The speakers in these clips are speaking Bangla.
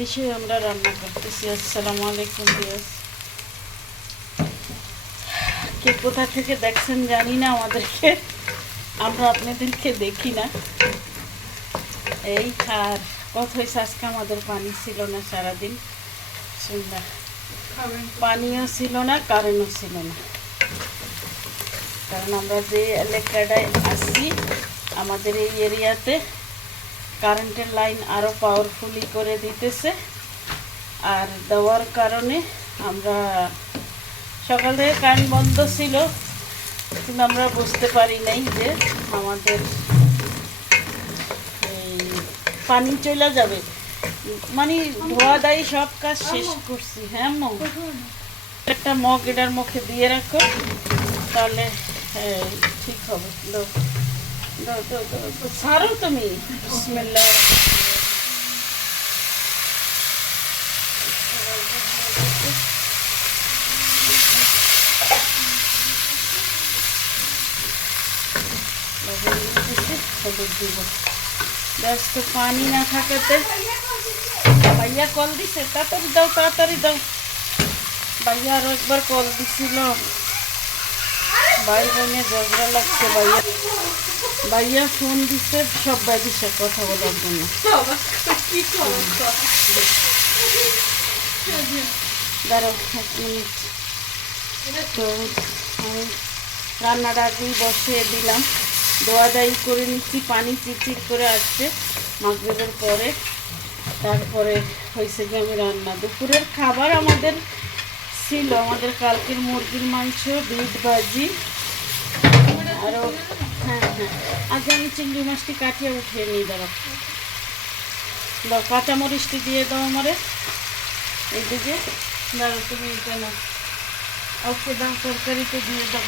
বিষয়ে আমরা রান্না করতেছি, আসসালামু আলাইকুম বিয়াস কে কোথা থেকে দেখছেন জানি না আমাদেরকে, আমরা আপনাদেরকে দেখি না। এই আর কত হয়েছে আজকে আমাদের? পানি ছিল না সারাদিন। সন্ধ্যা পানিও ছিল না, কারেন্টও ছিল না। কারণ আমরা যে এলাকাটায় আসছি আমাদের এই এরিয়াতে কারেন্টের লাইন আরও পাওয়ারফুলি করে দিতেছে। আর দেওয়ার কারণে আমরা সকাল থেকে কারেন্ট বন্ধ ছিল কিন্তু আমরা বুঝতে পারি নাই যে আমাদের এই পানি চলে যাবে। মানে ধোয়া দায়ী সব কাজ শেষ করছি হ্যাঁ মগ একটা মগ এটার মুখে দিয়ে রাখো তাহলে হ্যাঁ, ঠিক হবে। ছাড়ো তুমি বিসমিল্লাহ লবণ হলুদ পানি না থাকাতে ভাইয়া কল দিছে তাড়াতাড়ি দাও তাড়াতাড়ি দাও ভাইয়া আরও একবার কল দিছিল ভাই বোনে ঝগড়া লাগছে ভাইয়া ভাইয়া ফোন দিছে, সব ভাই দিছে কথা বলার জন্য। দাঁড়াও তো আমি রান্নাটা আগেই বসিয়ে দিলাম। দোয়াদাই করে নিচ্ছি, পানি চিটচিট করে আসছে মাগরেবের পরে। তারপরে হয়েছে যে আমি রান্না। দুপুরের খাবার আমাদের ছিল, আমাদের কালকের মুরগির মাংস বিট ভাজি আরও হ্যাঁ হ্যাঁ। আগে আমি চিংড়ি মাছটি কাটিয়ে উঠিয়ে নিই দাঁড়াও দাও, কাঁচামরিচটি দিয়ে দাও আমারে। এইদিকে। দাঁড়াও তুমি এটা না ওকে দাও, তরকারিতে দিয়ে দাও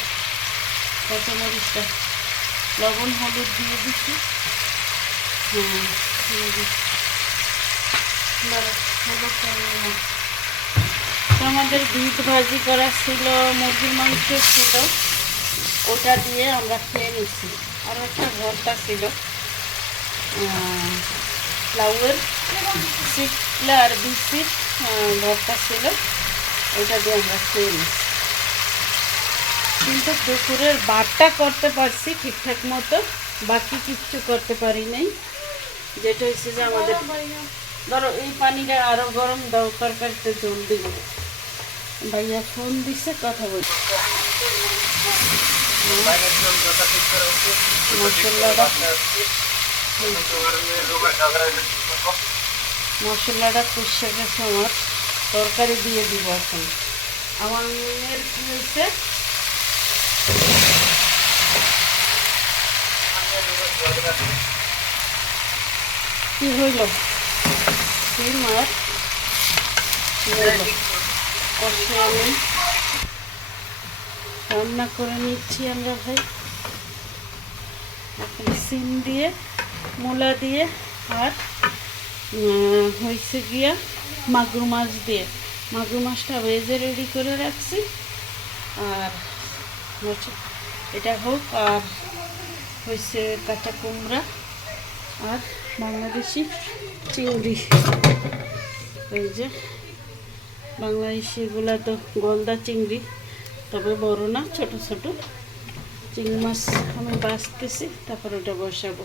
কাঁচামরিচটা। লবণ, হলুদ দিয়ে দিচ্ছি। হ্যাঁ নিয়ে আমাদের বিট ভাজি করা ছিল, মুরগির মাংস ছিল। ওটা দিয়ে আমরা খেয়ে নিচ্ছি। আর একটা ভর্তা ছিল। লাউয়ের শিকলা আর বিসির ভর্তা ছিল। ওটা দিয়ে আমরা খেয়ে নিচ্ছি। কিন্তু দুপুরের ভাতটা করতে পারছি ঠিকঠাক মতো, বাকি কিচ্ছু করতে পারি নাই। যেটা হচ্ছে যে আমাদের ধরো, এই পানিটা আরও গরম দাও, তরকারিতে জলদি ভাইয়া ফোন দিছে, কথা বলছি। মশলাটা কষে গেছে আমার। তরকারি দিয়ে দিব এখন। আমার মেয়ের কি হয়েছে? কি হইল? কি হইল? কষে আমি রান্না করে নিচ্ছি আমরা ভাই। এখন সিম দিয়ে, মূলা দিয়ে আর হয়েছে গিয়া মাগুর মাছ দিয়ে। মাগুর মাছটা ভেজে রেডি করে রাখছি। আর এটা হোক আর হয়েছে কাঁচা কুমড়া আর বাংলাদেশি চিংড়ি। এই যে, বাংলাদেশি এগুলা তো গলদা চিংড়ি। তবে বড় ছোট ছোট। চিংড়ি মাছ আমি বাছতেছি তারপর ওটা বসাবো।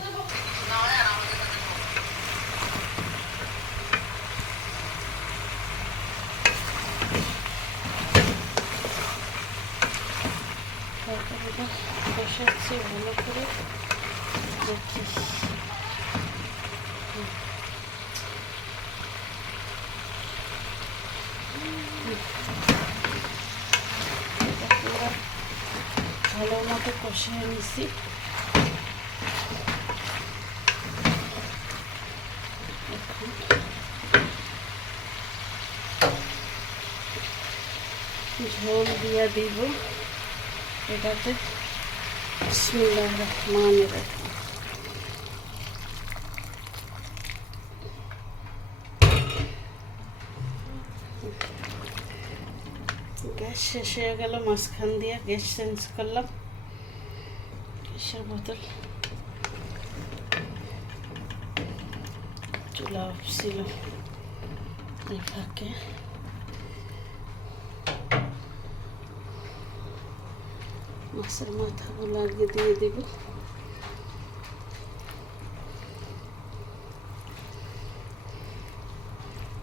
বসাচ্ছি ভালো করে। দেখছি এটা পুরো ভালো মতো নিছি ঝোল দিয়ে দিব এটাতে বিসমিল্লাহির রহমানির রহিম গ্যাস শেষ হয়ে গেল, মাঝখান দিয়ে গ্যাস চেঞ্জ করলাম। গ্যাসের বোতল চুলা অফ ছিল এই আগে দিয়ে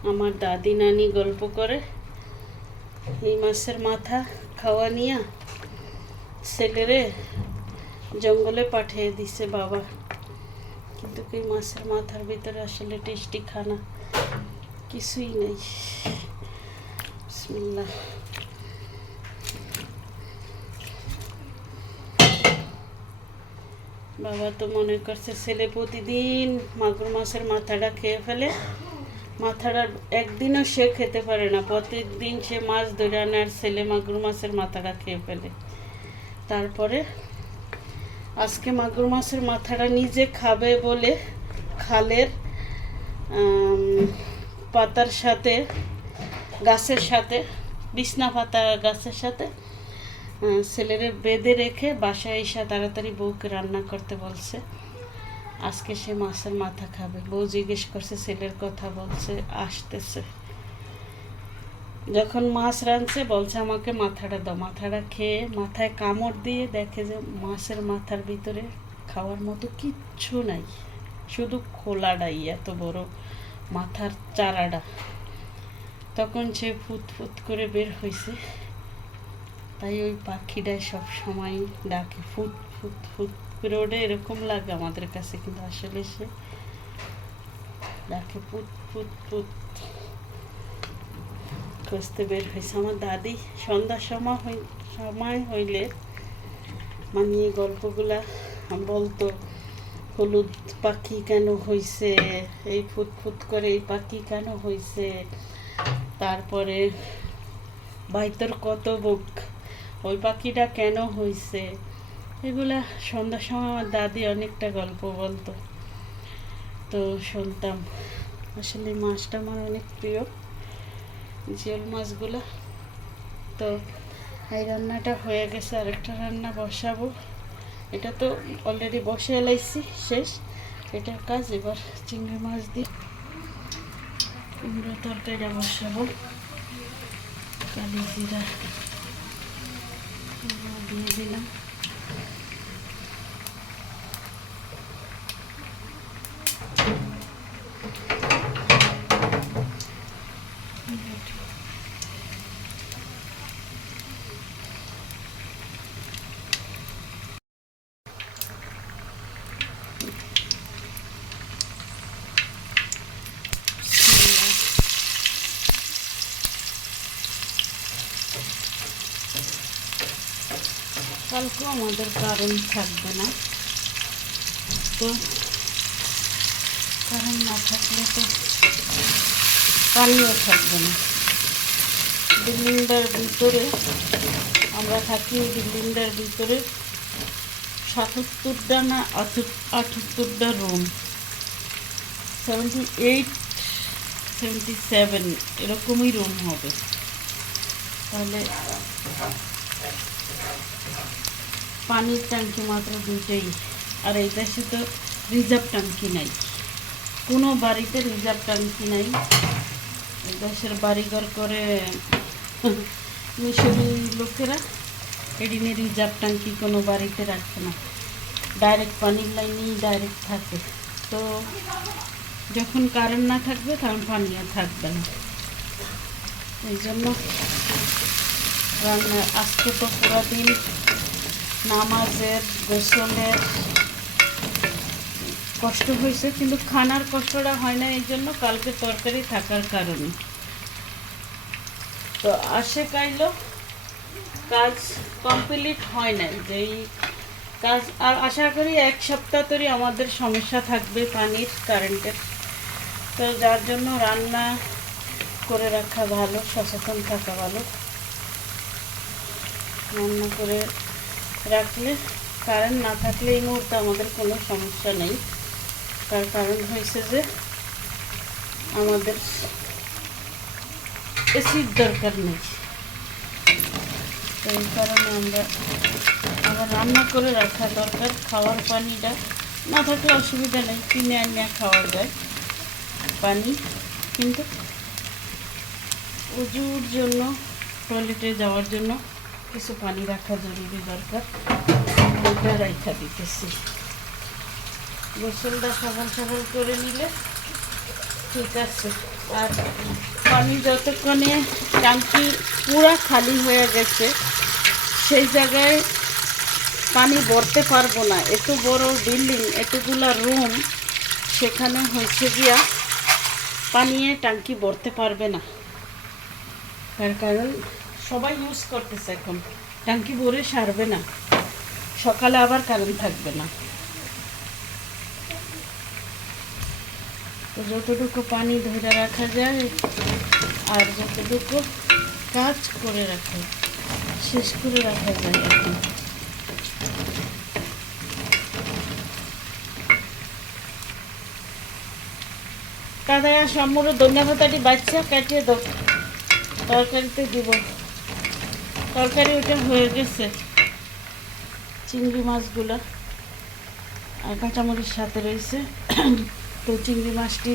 আমার দাদি নানি গল্প করে এই মাছের মাথা খাওয়া নিয়া ছেলেরে জঙ্গলে পাঠিয়ে দিছে বাবা। কিন্তু এই মাছের মাথার ভিতরে আসলে টেস্টি খানা? কিছুই নেই। বিসমিল্লাহ। বাবা তো মনে করছে ছেলে প্রতিদিন মাগুর মাছের মাথাটা খেয়ে ফেলে। মাথাটা একদিনও সে খেতে পারে না। প্রত্যেকদিন সে মাছ ধরে আনে আর ছেলে মাগুর মাছের মাথাটা খেয়ে ফেলে। তারপরে আজকে মাগুর মাছের মাথাটা নিজে খাবে বলে খালের পাতার সাথে, গাছের সাথে, বিছনা পাতা গাছের সাথে ছেলেরে বেঁধে রেখে বাসায় এসে তাড়াতাড়ি বউকে রান্না করতে বলছে। আজকে সে মাছের মাথা খাবে। বউ জিজ্ঞেস করছে, ছেলের কথা বলছে, আসতেছে। যখন মাছ রাঁধছে, বলছে আমাকে মাথাটা দাও। মাথাটা খেয়ে মাথায় কামড় দিয়ে দেখে যে মাছের মাথার ভিতরে খাওয়ার মতো কিচ্ছু নাই। শুধু খোলাটাই এত বড় মাথার চারাটা। তখন সে ফুট ফুট করে বের হয়েছে তাই ওই পাখিটাই সব সময় ডাকে ফুট ফুট ফুট করে ওটা এরকম লাগে আমাদের কাছে, কিন্তু আসলে সে ডাকে ফুট ফুট ফুট খুঁজতে বের হয়েছে। আমার দাদি সন্ধ্যার সময় হই সময় হইলে মানে গল্পগুলা বলতো, হলুদ পাখি কেন হইছে? এই ফুট ফুট করে এই পাখি কেন হইছে? তারপরে বাইতর কত বুক? ওই পাখিটা কেন হয়েছে এগুলা সন্ধ্যার সময় আমার দাদি অনেকটা গল্প বলতো। তো শুনতাম। আসলে মাছটা আমার অনেক প্রিয়। জিওল মাছগুলো। তো এই রান্নাটা হয়ে গেছে, আরেকটা রান্না বসাবো। এটা তো অলরেডি বসে এলাইছি, শেষ। এটার কাজ, এবার চিংড়ি মাছ দিয়ে কুমড়ো তরকারিটা বসাবো। কালি জিরা দিয়ে দিলাম। কালকেও আমাদের কারেন্ট থাকবে না। তো কারেন্ট না থাকলে তো পানিও থাকবে না। বিল্ডিংটার ভিতরে আমরা থাকি, বিল্ডিংটার ভিতরে সাতাত্তরটা না আটাত্তরটা room seventy eight seventy seven এরকমই রুম হবে। তাহলে পানির ট্যাঙ্কি মাত্র দুইটাই। আর এই দেশে তো রিজার্ভ ট্যাঙ্কি নাই। কোনো বাড়িতে রিজার্ভ ট্যাঙ্কি নাই। এই দেশের বাড়িঘর করে মিশরি লোকেরা এদিনে রিজার্ভ ট্যাঙ্কি কোনো বাড়িতে রাখে না। ডাইরেক্ট পানির লাইনেই ডাইরেক্ট থাকে। তো যখন কারেন্ট না থাকবে, তখন পানি আর থাকবে না। এই জন্য রান্না আজকে তো পুরো দিন নামাজের, গোসলের কষ্ট হয়েছে, কিন্তু খানার কষ্টটা হয় না, এই জন্য কালকে তরকারি থাকার কারণে। তো আসে কাইল কাজ কমপ্লিট হয় নাই, যেই কাজ, আর আশা করি এক সপ্তাহ ধরে আমাদের সমস্যা থাকবে পানির, কারেন্টের। তো যার জন্য রান্না করে রাখা ভালো, সচেতন থাকা ভালো। রান্না করে রাখলে কারেন্ট না থাকলে এই মুহূর্তে আমাদের কোনো সমস্যা নেই। তার কারণ হয়েছে যে আমাদের এসির দরকার নেই। এই কারণে আমরা আবার রান্না করে রাখা দরকার। খাওয়ার পানিটা না থাকলে অসুবিধা নেই, কিনে আনিয়ে খাওয়া যায় পানি। কিন্তু উজুর জন্য টয়লেটে যাওয়ার জন্য কিছু পানি রাখা জরুরি দরকার। ওইটা রাখা দিতেছি। গোসলটা সাবান সকাল করে নিলে ঠিক আছে। আর পানি যতক্ষণে ট্যাঙ্কি পুরা খালি হয়ে গেছে, সেই জায়গায় পানি ভরতে পারব না। এত বড় বিল্ডিং এতগুলা রুম সেখানে হয়েছে গিয়া পানিয়ে ট্যাঙ্কি ভরতে পারবে না। তার কারণ সবাই ইউজ করতেছে এখন। ট্যাঙ্কি ভরে সারবে না। সকালে আবার কারেন্ট থাকবে না। তো যতটুকু পানি ধরে রাখা যায় আর যতটুকু কাজ করে রাখে শেষ করে রাখা যায় কি কাদায়া সম্পূর্ণ ধনিয়া পাতাটি বাচ্চা কাটিয়ে দাও। তরকারিতে দিব। তরকারি ওটা হয়ে গেছে। চিংড়ি মাছগুলো আর কাঁচামরিচ সাথে রয়েছে। তো চিংড়ি মাছটি,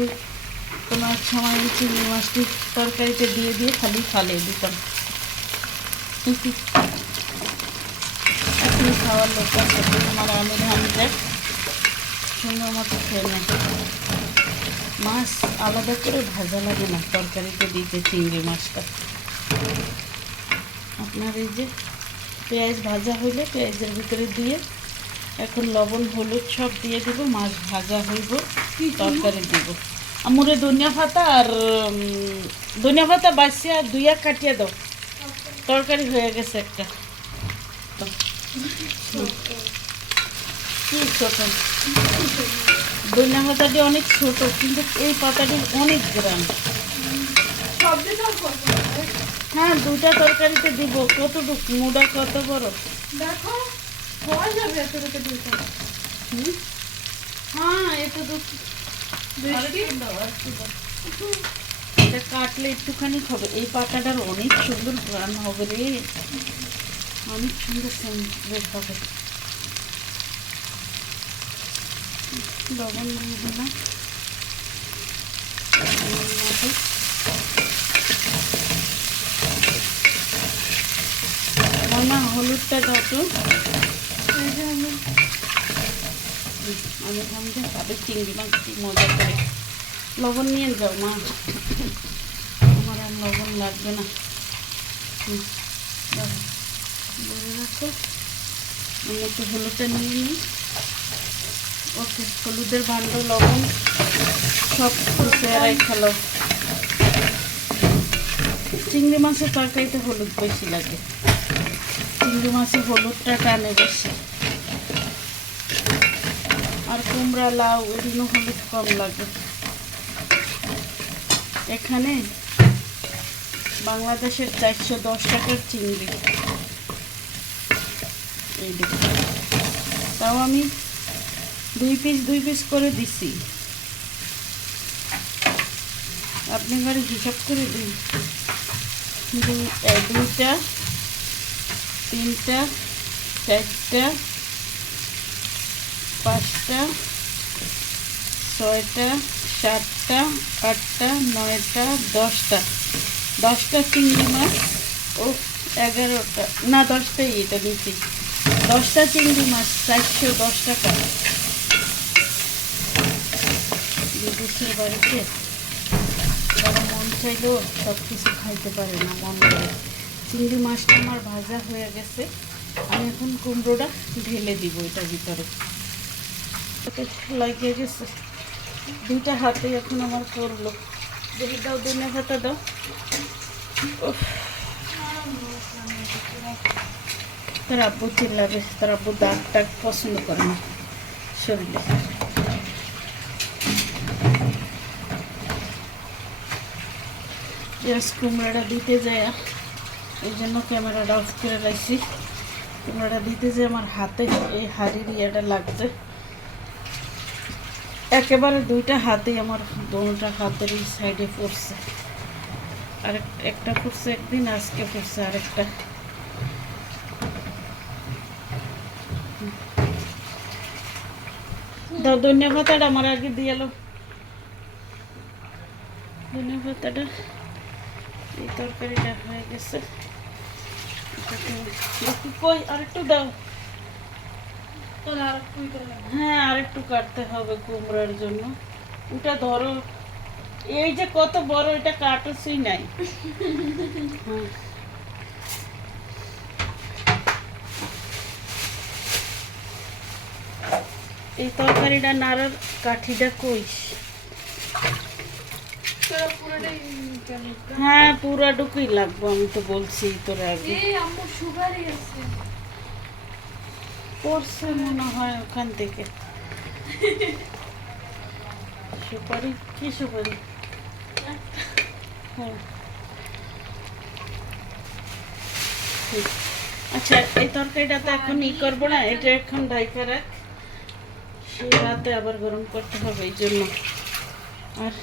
কোনো এক সময় চিংড়ি মাছটি তরকারিতে দিয়ে দিয়ে খালি ফালে দিতাম। এখন খাওয়ার লোক আমার ধান দেয় সুন্দর মতো খেয়ে নেয় মাছ আলাদা করে ভাজা লাগে না, তরকারিতে দিতে চিংড়ি মাছটা। আপনার এই যে পেঁয়াজ ভাজা হইলে, পেঁয়াজের ভিতরে দিয়ে এখন লবণ, হলুদ সব দিয়ে দেব, মাছ ভাজা হইব, তরকারি দিব। আমরে ধনিয়া পাতা আর ধনিয়া পাতা বাসিয়া দুইয়া কাটিয়ে দাও। তরকারি হয়ে গেছে একটা। ধনিয়া পাতাটি অনেক ছোট, কিন্তু এই পাতাটি অনেক গ্রাম। হ্যাঁ দুটা তরকারিতে দিব। কতটুকু? মুডা কত বড়? দেখো হওয়া যাবে এতটুকু হুম? হ্যাঁ এতটুকু। এটা কাটলে একটুখানি হবে এই পাতাটার অনেক সুন্দর গ্রাম হবে রে। অনেক সুন্দর সেন্ট হবে লবণ দিয়ে দিলাম লবণ মতো। মামা হলুদটা দাও তো এই যে আমি ভাবছি খাবে চিংড়ি মাছ, কি মজা করে। লবণ নিয়ে যাও, মা। আমার আর লবণ লাগবে না। বলে রাখো। আমি একটু হলুদটা নিয়ে নিই। ওকে, হলুদের ভাণ্ড লবণ, সব চেয়ারাই খেলো চিংড়ি মাছের তরকারিতে হলুদ বেশি লাগে। চিংড়ি মাছে হলুদটা টানে বেশি। আর কুমড়া, লাউ এগুলো হলুদ কম লাগে। এখানে বাংলাদেশের চারশো দশ টাকার চিংড়ি। এই তাও আমি দুই পিস দুই পিস করে দিছি। আপনি ঘরে হিসাব করে দিন। দুইটা তিনটা, চারটা, পাঁচটা, ছয়টা, সাতটা, আটটা, নয়টা, দশটা। দশটা চিংড়ি মাছ ও এগারোটা। না, দশটাই এটা নিচ্ছি দশটা চিংড়ি মাছ, চারশো দশ টাকা। বিদেশের বাড়িতে তারা মন চাইলেও সব কিছু খাইতে পারে না, মন করে চিংড়ি মাছটা আমার ভাজা হয়ে গেছে। আমি এখন কুমড়োটা ঢেলে দিব এটার ভিতরে। লাগিয়ে গেছে। দুইটা হাতে এখন আমার করল দেখি দাও দিনে হাতে দাও। তার আব্বু চিল্লাবে, তার আব্বু দাগ টাগ পছন্দ করে না শরীরে। কুমড়াটা দিতে যায় এই জন্য ক্যামেরাটা অফ করে রাখছি। ক্যামেরাটা দিতে যে আমার হাতে এই হাড়ির ইয়েটা লাগছে। একেবারে দুইটা হাতেই আমার দুটা হাতের এই সাইডে পড়ছে। আর একটা পড়ছে একদিন, আজকে পড়ছে আরেকটা। দাও ধনিয়া পাতাটা আমার আগে দিয়ে এলো। ধনিয়া পাতাটা এই তরকারিটা হয়ে গেছে। তাহলে আর একটু। হ্যাঁ কাটতে হবে কুমড়ার জন্য। ওটা ধরো, এই যে কত বড়, এটা কাটছই নাই। এই তরকারিটা নাড়ার কাঠিটা কইস। পুরোটাই হ্যাঁ পুরা ডুকুই লাগবো আমি তো বলছি তোর আগে। পড়ছে মনে হয় ওখান থেকে। সুপারি কি সুপারি? হ্যাঁ। আচ্ছা এই তরকারিটা তো এখন ই করব না এটা এখন ঢাইকা রাখ। সেই রাতে আবার গরম করতে হবে এই জন্য। আর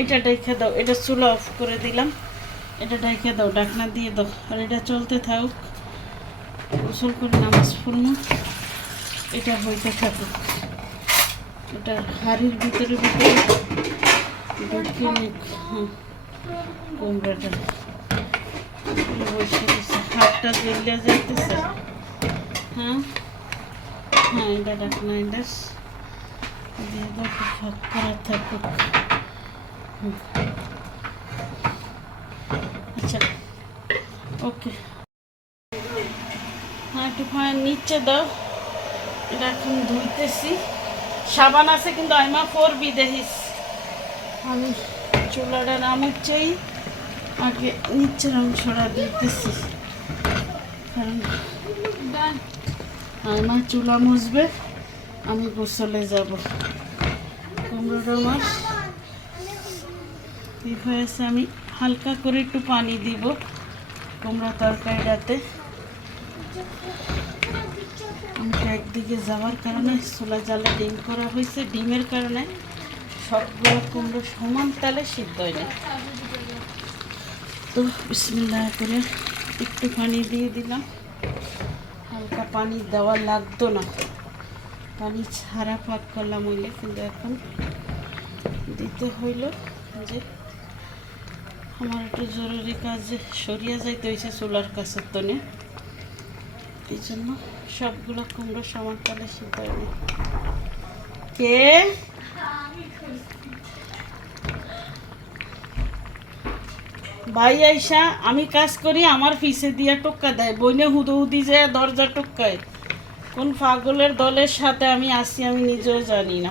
এটা ঢাইকা দাও, এটা চুলা অফ করে দিলাম। এটা ঢাইকা দাও ডাকনা দিয়ে দাও। আর এটা চলতে থাকুক, গোসল করে নামাজ পড়ব। এটা হইতে থাকুক। এটা হাড়ির ভিতরে ভিতরে হ্যাঁ কুমড়াটা। হাতটা জ্বলিয়া যাইতেছে। হ্যাঁ হ্যাঁ এটা ডাকনা এটা দিয়ে দাও ফাঁক করা থাকুক। আচ্ছা। ওকে। হ্যাঁ একটু নিচে দাও। এটা এখন ধুইতেছি। সাবান আছে কিন্তু আইমা করবি দেখিস আমি চুলাটা নামুচ্ছেই। আগে নিচের অংশটা দিতেছি কারণ আইমা চুলা মুছবে, আমি গোসলে যাব। কুমড়োটা আমার ঠিক হয়েছে, আমি হালকা করে একটু পানি দিব কুমড়ো তরকারিটাতে। আমি একদিকে যাওয়ার কারণে চুলা জ্বালা ডিম করা হয়েছে, ডিমের কারণে সবগুলো কুমড়ো সমান তালে সিদ্ধ হয় না তো বিসমিল্লাহ করে একটু পানি দিয়ে দিলাম। হালকা পানি দেওয়া লাগতো না। পানি ছাড়া পাক করলাম হইলে, কিন্তু এখন দিতে হইল যে আমার একটু জরুরি কাজে সরিয়ে যাইতে হয়েছে চুলার কাছের তনে। এই জন্য সবগুলো কুমড়ো সমান তালে হয়নি কে? ভাই আইসা, আমি কাজ করি, আমার পিছে দিয়া টোক্কা দেয়, বইনে হুদো হুদি যায়, দরজা টোক্কায়। কোন পাগলের দলের সাথে আমি আসি, আমি নিজেও জানি না।